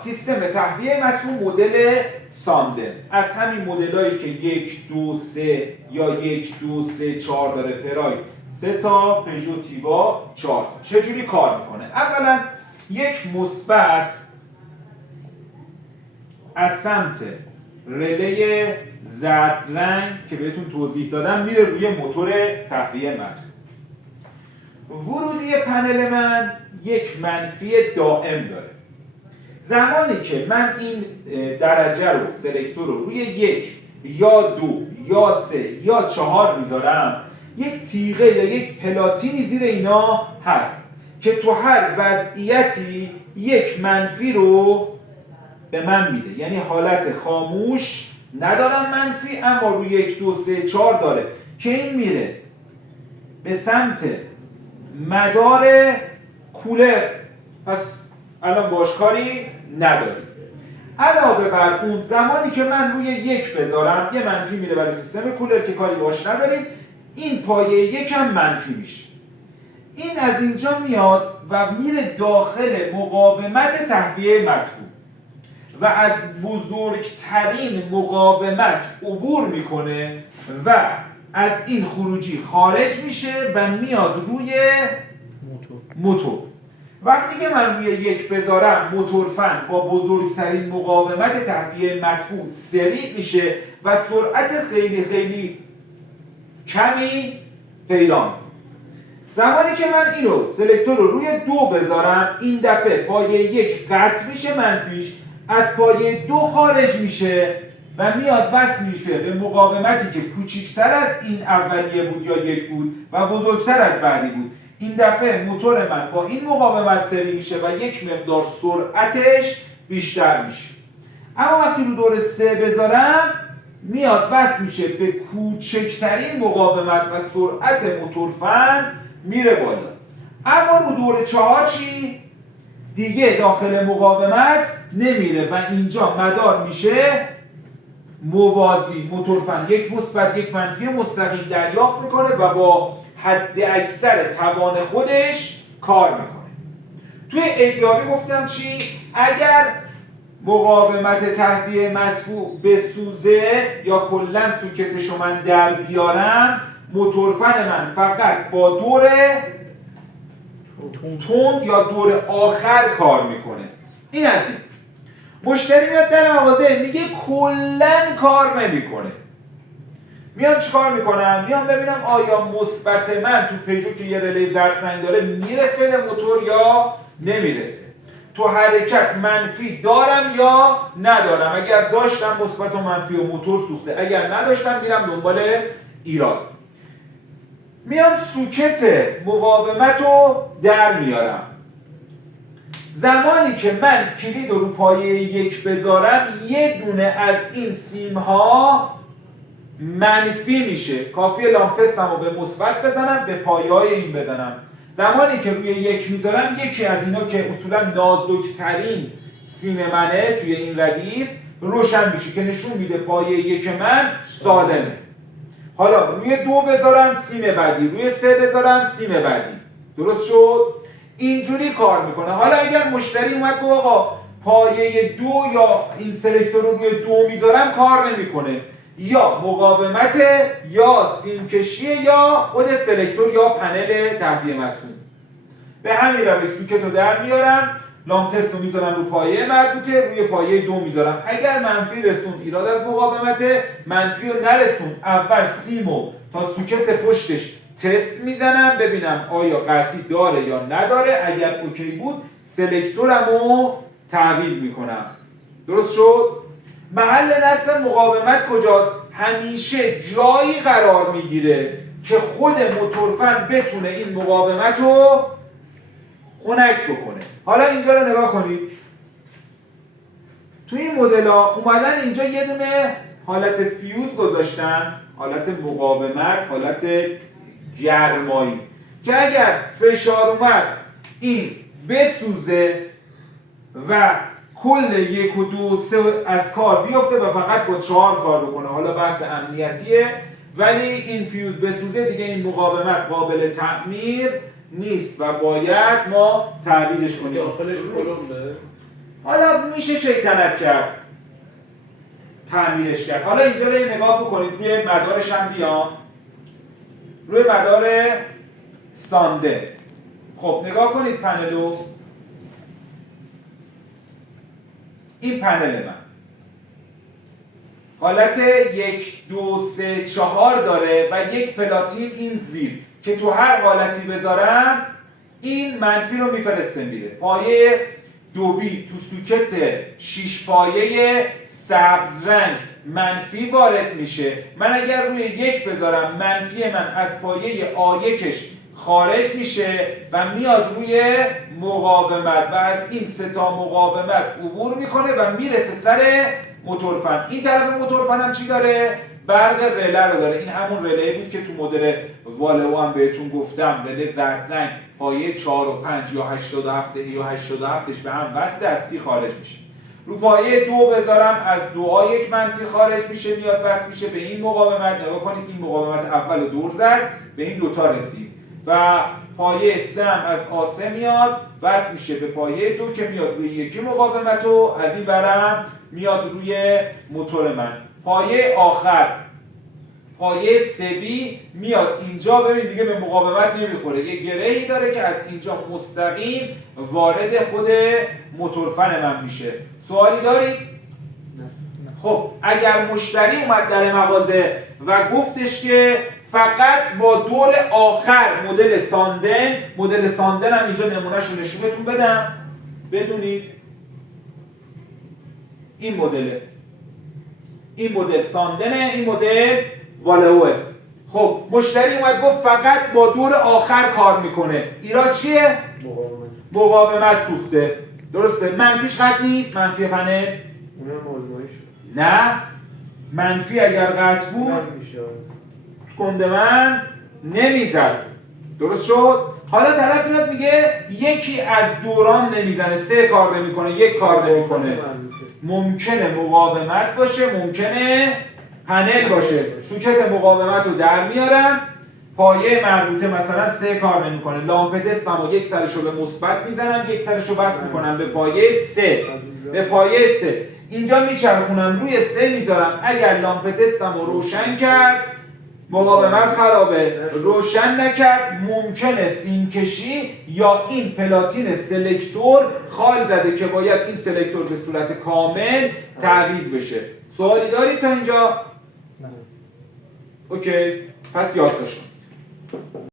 سیستم تهویه مطبوع مدل ساندن از همین مدلایی که 1 2 3 یا 1 2 3 4 داره پراید 3 تا، پژو تیوا 4 تا. چجوری کار میکنه؟ اولا یک مثبت از سمت رله زرد رنگ که بهتون توضیح دادم میره روی موتور تهویه مطبوع. ورودی پنل من یک منفی دائم داره. زمانی که من این درجه رو سلکتور رو روی 1 یا 2 یا 3 یا 4 میذارم، یک تیغه یا یک پلاتینی زیر اینا هست که تو هر وضعیتی یک منفی رو به من میده. یعنی حالت خاموش ندارم منفی، اما روی 1 2 3 4 داره که این میره به سمت مدار کولر، پس الان باش کاری نداری. علاوه بر اون زمانی که من روی 1 بذارم یه منفی میره برای سیستم کولر که کاری باش نداریم، این پایه 1 هم منفی میشه. این از اینجا میاد و میره داخل مقاومت تهویه مطبوع و از بزرگترین مقاومت عبور میکنه و از این خروجی خارج میشه و میاد روی موتور. وقتی که من روی 1 بذارم، موتور فن با بزرگترین مقاومت تهویه مطبوع سریع میشه و سرعت خیلی خیلی کمی پیدا میکنه. زمانی که من اینو سلکتور رو روی 2 بذارم، این دفعه پایه 1 قطع میشه منفیش، از پایه 2 خارج میشه و میاد بس میشه به مقاومتی که کوچکتر از این اولیه بود یا 1 بود و بزرگتر از بعدی بود. این دفعه موتور من با این مقاومت سری میشه و یک مقدار سرعتش بیشتر میشه. اما وقتی رو دور 3 بذارم، میاد بس میشه به کوچکترین مقاومت و سرعت موتور فن میره بالا. اما رو دور 4 چی؟ دیگه داخل مقاومت نمیره و اینجا مدار میشه موازی. موتور فن یک مثبت یک منفی مستقیم دریافت میکنه و با حد اکثر توان خودش کار میکنه. توی ارزیابی گفتم چی؟ اگر مقاومت تهویه مطبوع بسوزه یا کلا سوکتشو من در بیارم، موتور فن من فقط با دور تند یا دور آخر کار میکنه. این از این. مشتری میاد در مغازه میگه کلن کار نمیکنه. میام چیکار میکنم؟ میام ببینم آیا مثبت من تو پژو که یه رله زرد رنگ داره میرسه به موتور یا نمیرسه. تو حرکت منفی دارم یا ندارم. اگر داشتم مثبت و منفی و موتور سوخته، اگر نداشتم میرم دنبال ایراد. میام سوکت مقاومت رو در میارم. زمانی که من کلید رو پایه 1 بذارم، یه دونه از این سیم ها منفی میشه. کافیه لامپ تستم رو به مثبت بزنم، به پایه های این بدنم. زمانی که روی 1 میذارم، یکی از اینا که اصولا نازکترین سیم منه توی این ردیف روشن میشه که نشون میده پایه 1 من سالمه. حالا روی 2 بذارم سیم بعدی، روی 3 بذارم سیم بعدی. درست شد؟ اینجوری کار میکنه. حالا اگر مشتری اومد گفت آقا پایه 2 یا این سلکتور رو روی 2 میذارم کار نمیکنه، یا مقاومت یا سیم کشیه یا خود سلکتور یا پنل تهویه مطبوع. به همین روش سوکت رو در میارم، لامپ تست رو میذارم رو پایه مربوطه، روی پایه 2 میذارم. اگر منفی رسون ایراد از مقاومت، منفی رو نرسون اول سیمو تا سوکت پشتش تست میزنم ببینم آیا قطعی داره یا نداره. اگر اوکی بود سلکتورمو تعویض میکنم. درست شد؟ محل نصب مقاومت کجاست؟ همیشه جایی قرار میگیره که خود موتور فن بتونه این مقاومت رو خنک بکنه. حالا اینجا رو نگاه کنید. توی این مدل ها اومدن اینجا یه دونه حالت فیوز گذاشتن، حالت مقاومت، حالت گرمایی، که اگر فشار اومد این بسوزه و کل 1 و 2 و 3 از کار بیفته و فقط با 4 کار بکنه. حالا بحث امنیتیه، ولی این فیوز بسوزه دیگه این مقاومت قابل تعمیر نیست و باید ما تعویضش کنیم. داخلش پلمبه؟ حالا میشه شیطنت کرد، تعمیرش کرد. حالا اینجا رو نگاه بکنید، روی مدارش هم بیام، روی مدار سانده. خب نگاه کنید پنلو، این پنل من حالت 1 2 3 4 داره و یک پلاتین این زیر که تو هر حالتی بذارم این منفی رو میفرسته میره. پایه 2B تو سوکت 6 پایه سبز رنگ منفی وارد میشه. من اگر روی 1 بذارم منفی من از پایه A1ش خارج میشه و میاد روی مقاومت و از این 3 تا مقاومت عبور میکنه و میرسه سر موتورفن. این طرف موتورفن هم چی داره؟ برق رله رو داره. این همون رله بود که تو مدل والئو هم بهتون گفتم، رله زرد رنگ پایه 4 و 5 یا 87 یا 87ش به هم وصل از 30 خارج میشه. رو پایه 2 بذارم از 2A یک منفی خارج میشه، میاد وصل میشه به این مقاومت. نگاه کنید این مقاومت اول دور زد به این دوتا رسید و پایه 3 هم از A3 میاد وصل میشه به پایه 2 که میاد روی یکی مقاومت و از این برم میاد روی موتور من. پایه آخر پایه 3B میاد اینجا، ببین دیگه به مقاومت نمیخوره، یه گرهی داره که از اینجا مستقیم وارد خود موتورفن من میشه. سوالی دارید؟ خب اگر مشتری اومد در مغازه و گفتش که فقط با دور آخر مدل ساندن هم اینجا نمونهشو نشونتون بدم بدونید، این مدل ساندنه، این مدل والئوه. خب مشتری اومد گفت فقط با دور آخر کار میکنه، ایراد چیه؟ مقاومت سوخته. درسته؟ منفیش قطع نیست، منفی پنل نه، منفی اگر قطع بود کنده من نمیزد. درست شد؟ حالا طرف میاد میگه یکی از دوران نمیزنه، 3 کار نمیکنه، 1 کار نمیکنه. ممکنه مقاومت باشه، ممکنه پنل باشه. سوکت مقاومت رو در میارم، پایه مربوطه مثلا 3 کار نمیکنه، لامپ تستم و یک سرش رو به مثبت میزنم، یک سرش رو بس میکنم به پایه 3 اینجا میچرخونم روی 3 میذارم. اگر لامپ تستم رو روشن کرد مقاومت خرابه، روشن نکرد ممکنه سیم کشی یا این پلاتین سلکتور خال زده که باید این سلکتور به صورت کامل تعویض بشه. سوالی دارید تا اینجا؟ اوکی، پس یادداشت کن.